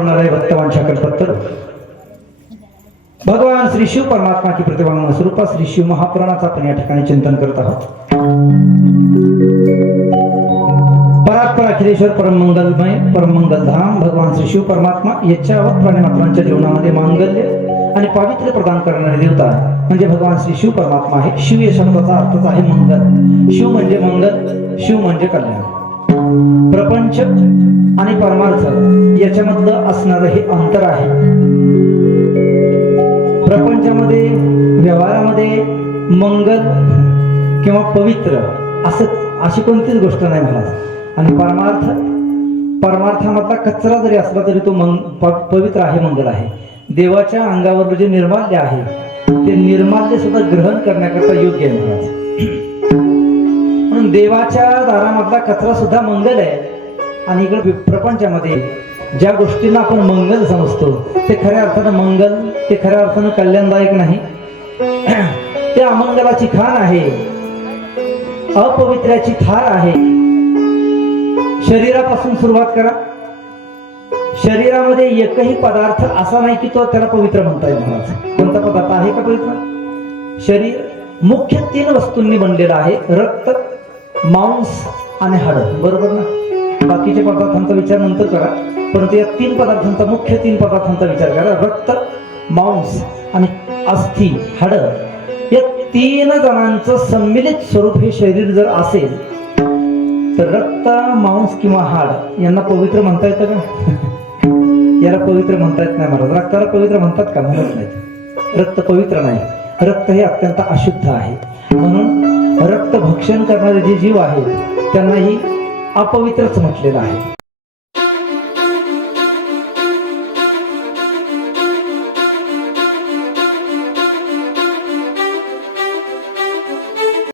करुणालय भक्तवांछा कल्पतरु भगवान श्री शिव परमात्मा की प्रतिमा स्वरूपा श्री शिव महापुराणाचा आपण या ठिकाणी चिंतन करत आहोत। परात्पर अखिलेश्वर परम मंगलमय परम मंगल धाम भगवान श्री शिव परमात्मा याच्या प्राणी मात्रांच्या जीवनामध्ये मांगल्य आणि पावित्र्य प्रदान करणारे देवता म्हणजे भगवान श्री शिव परमात्मा आहे। शिव या शब्दाचा अर्थच आहे मंगल। शिव म्हणजे मंगल, शिव म्हणजे कल्याण। प्रपंच आणि परमार्थ याच्यामधलं असणारं हे अंतर आहे। प्रपंचामध्ये व्यवहारामध्ये मंगल किंवा पवित्र अशी कोणतीच गोष्ट नाही महाराज। आणि परमार्थामधला कचरा जरी असला तरी तो पवित्र आहे, मंगल आहे। देवाच्या अंगावर जे निर्माल्य आहे ते निर्माल्य सुद्धा ग्रहण करण्याकरता योग्य आहे महाराज। म्हणून देवाच्या दारामधला कचरा सुद्धा मंगल आहे। आणि इकडे प्रपंचामध्ये ज्या गोष्टींना आपण मंगल समजतो ते खऱ्या अर्थानं मंगल, ते खऱ्या अर्थानं कल्याणदायक नाही, ते अमंगलाची खाण आहे, अपवित्र्याची थार आहे। शरीरापासून सुरुवात करा। शरीरामध्ये एकही पदार्थ असा नाही की तो त्याला पवित्र म्हणता येईल महाराज। कोणता पदार्थ आहे का पवित्र? शरीर मुख्य 3 वस्तूंनी बनलेलं आहे, रक्त, मांस आणि हाडं, बरोबर ना? बाकीच्या पदार्थांचा विचार नंतर करा, परंतु या 3 पदार्थांचा, मुख्य 3 पदार्थांचा विचार करा। रक्त, मांस आणि अस्थि, हाडं, या 3 जणांचं सम्मिलित स्वरूप हे शरीर जर असेल तर रक्त, मांस किंवा हाड यांना पवित्र म्हणता येतं का? याला पवित्र म्हणता येत नाही महाराज। रक्ताला पवित्र म्हणतात का? म्हणत नाहीत। रक्त पवित्र नाही, रक्त हे अत्यंत अशुद्ध आहे। म्हणून रक्त भक्षण करणारे जे जीव आहेत त्यांनाही अपवित्रच म्हटलेलं आहे।